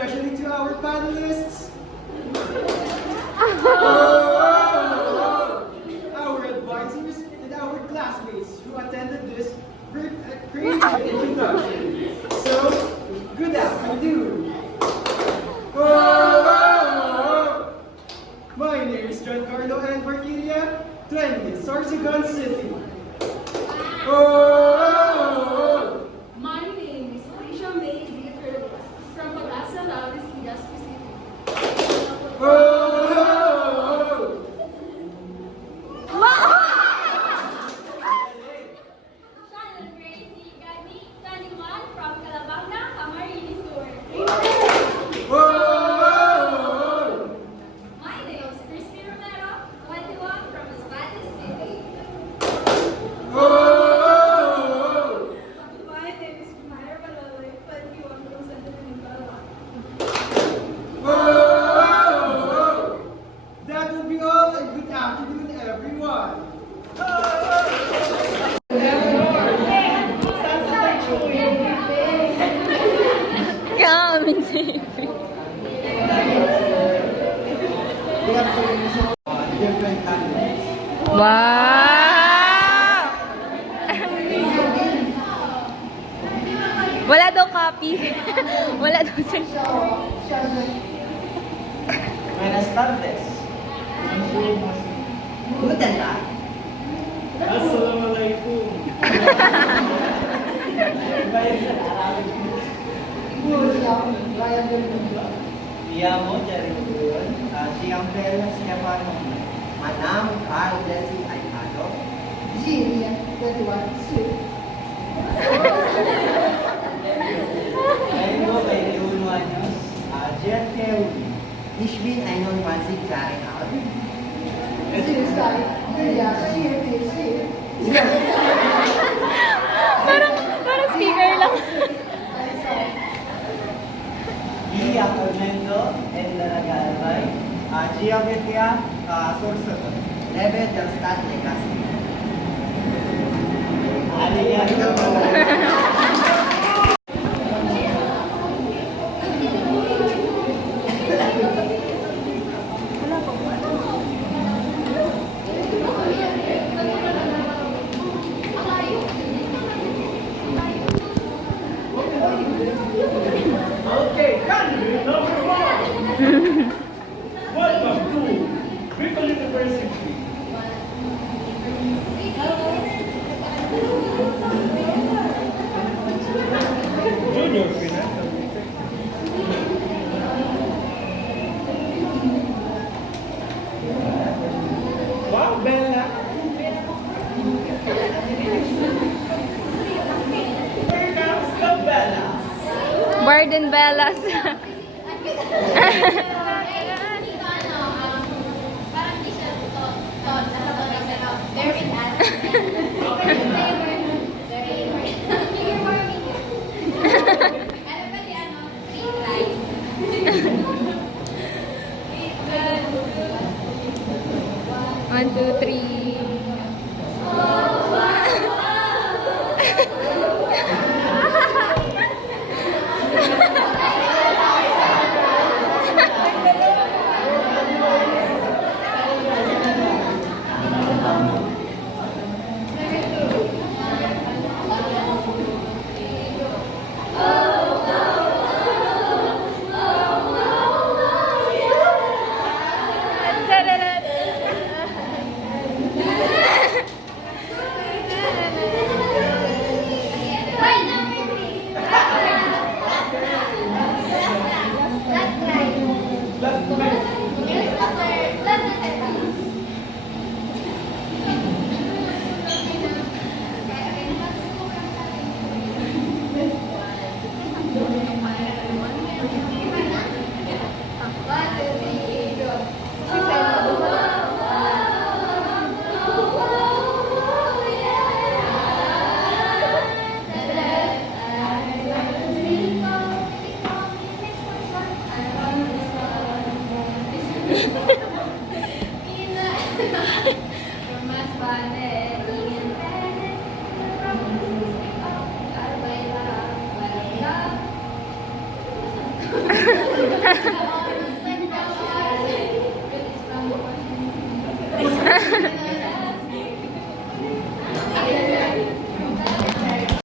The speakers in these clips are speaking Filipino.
Especially to our panelists, our advisors, and our classmates who attended this great introduction. So, good afternoon. My name is Giancarlo N. Barquilla, 20th Sorsogon City. My name is Alicia May Dieter from Pagasa Lavis, Legazpi City. Shannon Gracie Gani, 21 from Calabanga, Camarines Sur. My name is Crispy Romero, 21 from Espanol City. My name is Myra Balaloy, 21 from Santa Monica. That will be all, and good afternoon, everyone. Coming to Different candidates. Wow! Wala daw copy. Wala daw sa... Buenas tardes. Guten Tag. Assalamualaikum. Llamo Jerry Buyon. Siyang Bella Stefano. Manam Carl Jesse Alcado. Jillian, 21, Sue. Tengo 21 años. Jet Kewi. Ich bin 21 Jahre alt. Parang speaker lang. Gia Cormendo and Daragalbay. Geografía Sorsogon. Level del Stad Legazpi. Okay, candidate number 1. Welcome to Bristol University. Junior Financial Wow, Bella. Here comes the Bella. Barden Bellas. Parang di siya nasa pagkasama. Very fast. Ano ba di free rice? One, two, three.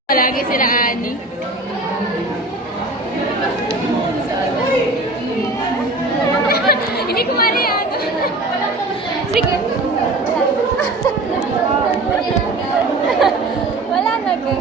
Palagi sila Ani. Hindi ko mali yan. Sige. Wala na ko.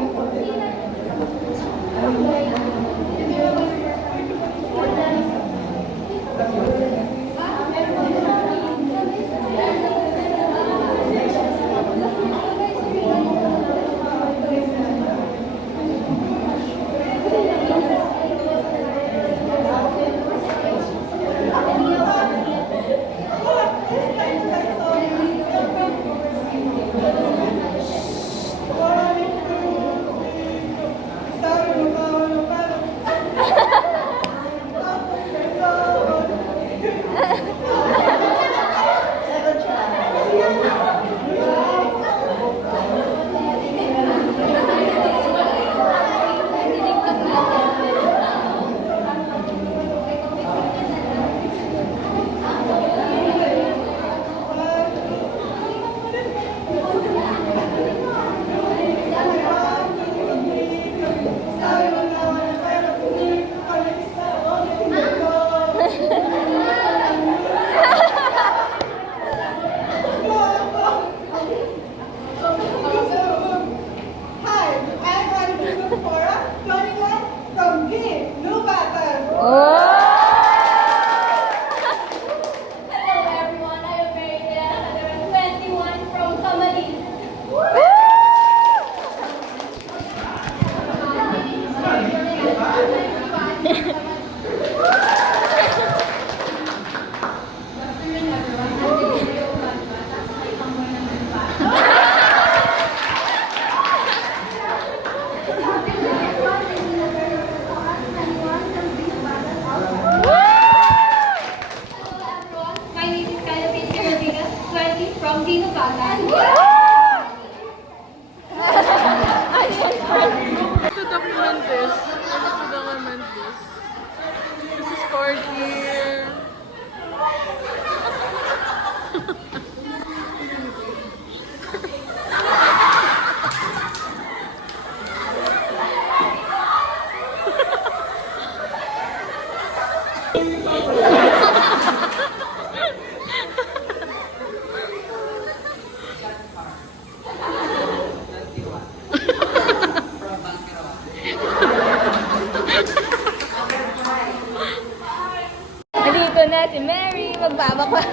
Nandito na si Mary, magbabakbak.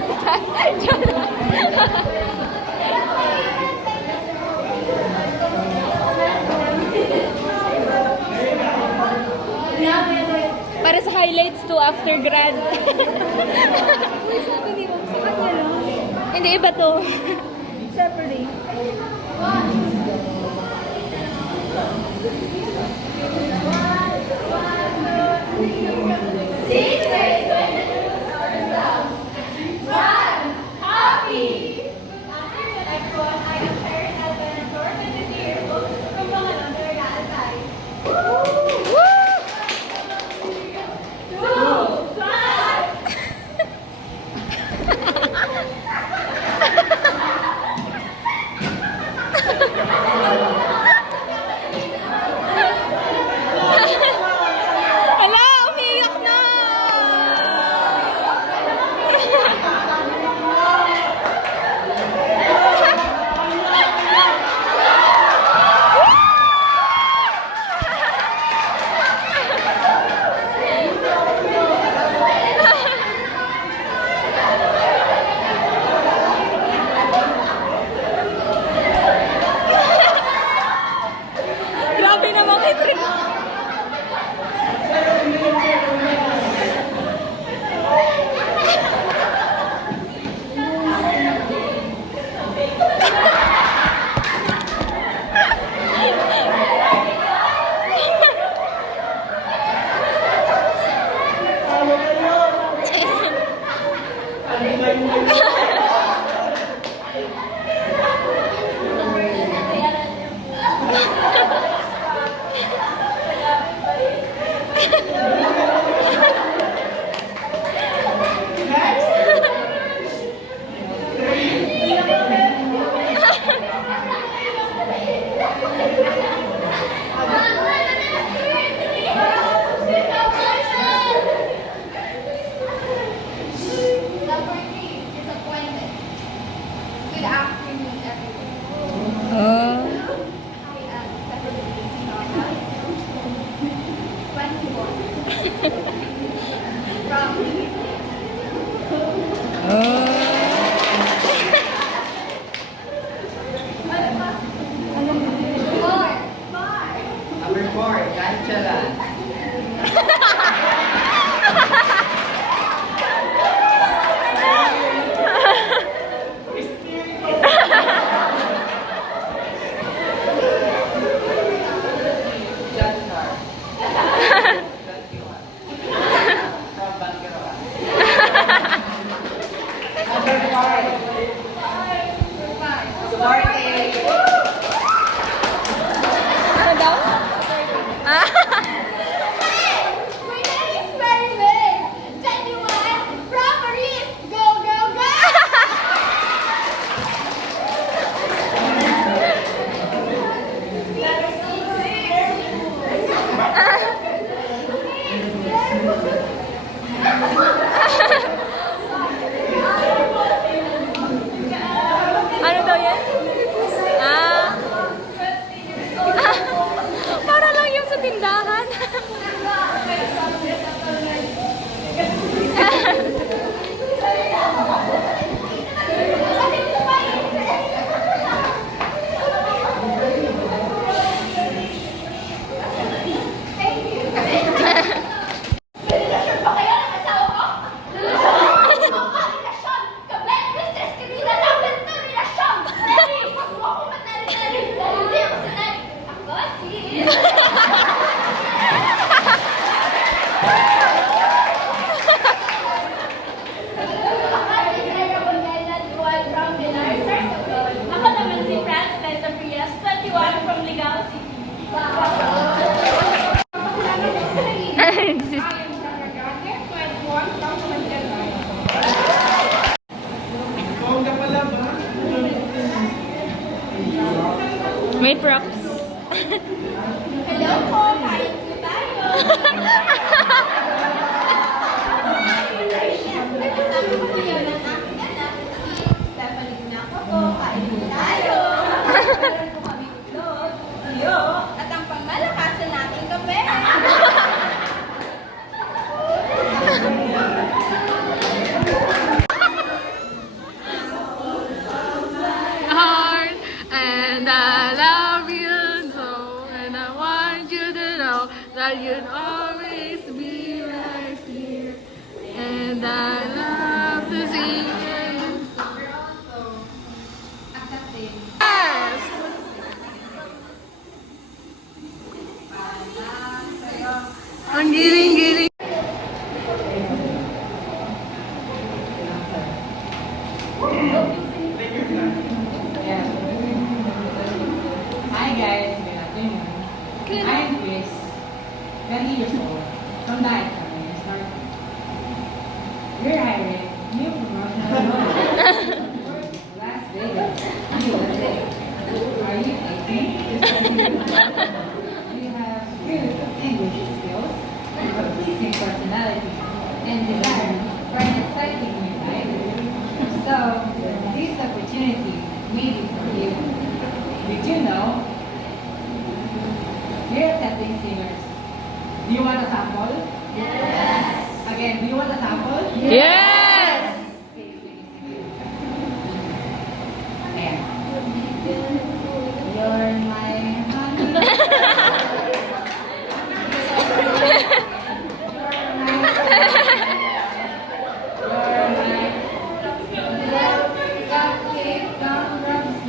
Para sa highlights to after grad. Hindi, iba to. Separate. Hala, umiyak na! Number 4, Ganchalan. Chansar. 21. From Bangaroa. Number 5. Sorte. Ano daw? Ah! My name is Mary May. 21 from Paris. Go, go, go! Ano daw yan? Ah! Ah! Para lang yung sa tindahan. Relasyon ba kayo ng asawa ko? Relasyon! Kami, mistress, kanina namin ito relasyon! Mary, huwag mo akong matali-tali! Hindi ako sanay! Ako, sis! Ako si Sarah Bongela, 21 from Pilar, Sarsogon. Ako naman si Franz Tessa Frias, 21 from Ligao City. Bongga pala ba? May props. Hello po, kain po tayo. Siyempre, kasama ko ngayon ang aking anak, si Stephanie Gunaco po. Kain po tayo. Meron po kami utlog, iyo, at ang pangmalakasan nating kape. Heart, and I love you so, and I want you to know that you'd always be right here. And I love to see you. Yes! Ang giling-giling. Hi guys, good afternoon. I'm Chris, 20 years old, from Diet Company, Start. We're hiring new promotional for Las Vegas, USA. Are you 18? We have good English skills, a pleasing personality, and desire for an exciting new life. So, this opportunity may be for you. Did you know we're accepting singers? Do you want a sample? Yes. Again, do you want a sample? Yes! Ayan. You're my honey. You're my cupcake gumdrops.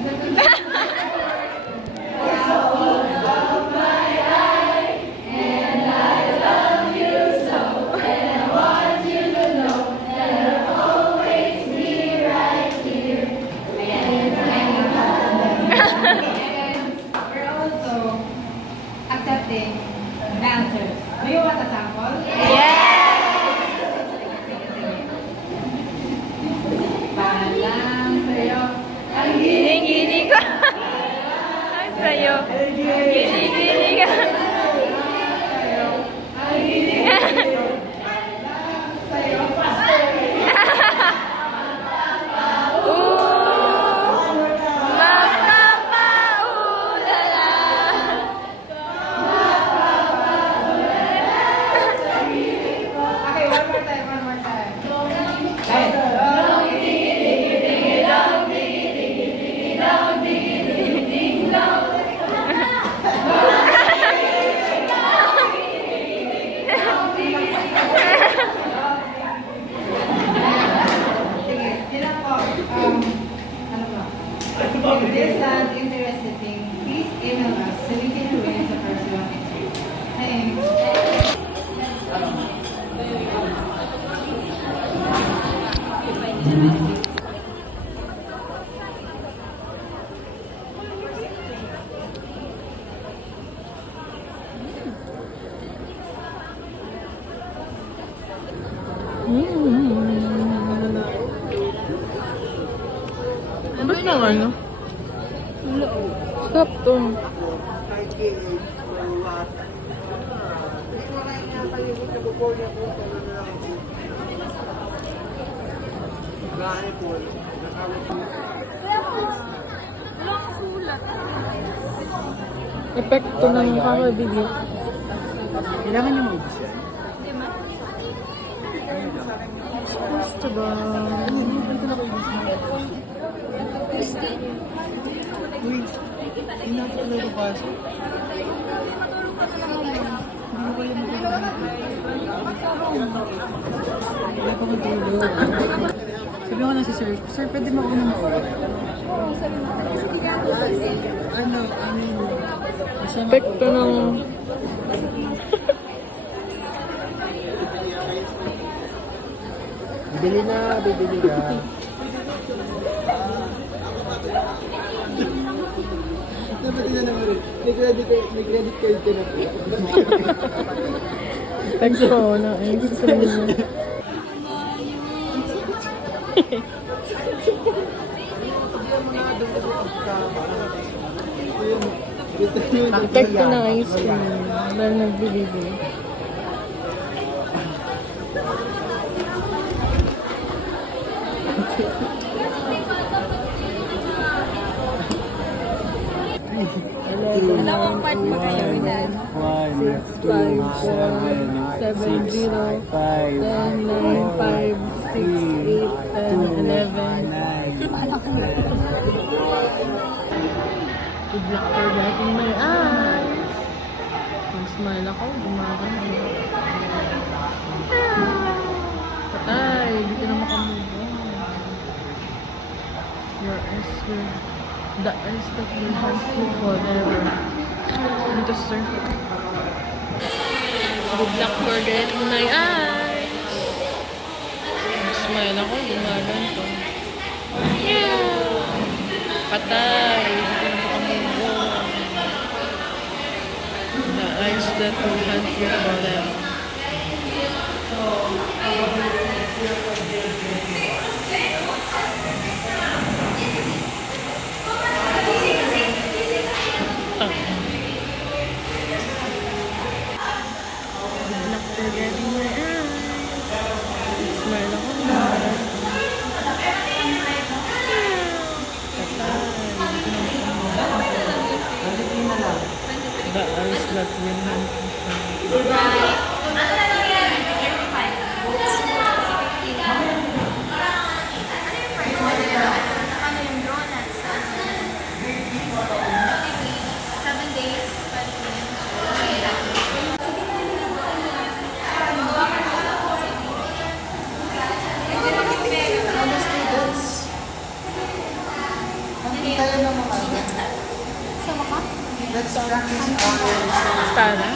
And I love you so, and I want you to know that Ba't na ano? Stop to. Epekto ng kakabili. Kailangan niya mag Gusto ba? Uy, hindi na pala napasok. Wala pa matulog. Sabi ko na si Sir, Sir, pwede mauna mauwi? Ano, masama Epekto ng... Bibili na, bibili na. Dapat ina naman rin. May credit card ka na po. Epekto ng exam. Epekto ng ice cream. Dahil nagbibili. Dalawang part pa kayo, Inan. 6, 5, 4, 7, 0, 10, 9, 5, 6, 8, 10, 11. Good luck for getting my eyes. Mag-smile ako, gumaganto. Patay, hindi ka na makamove on. Your eyes will, the eyes that will haunt you forever. Dito, sir. Good luck for getting my eyes. Mag-smile ako, gumaganto. Yeah! Patay, hindi ka na makamove on. The eyes that will haunt you forever. Good luck for getting my eyes. Smile ako na. The eyes that will haunt you forever. Ano yung donuts? 7 days. Let's practice our Tara.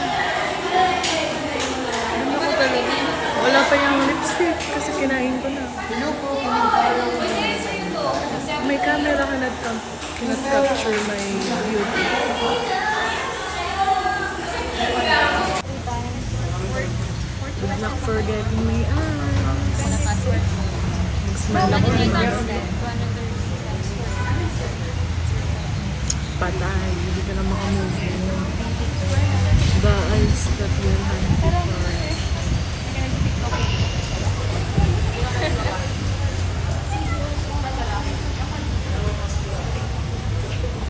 Ano ko talaga? Wala pa yung lipstick kasi kinain ko na. Hello po, kaming tayo. May camera ka nag-capture my beauty. Good luck for getting my eyes. Mag-smile ako. Patay, hindi ka na makamove. The eyes that will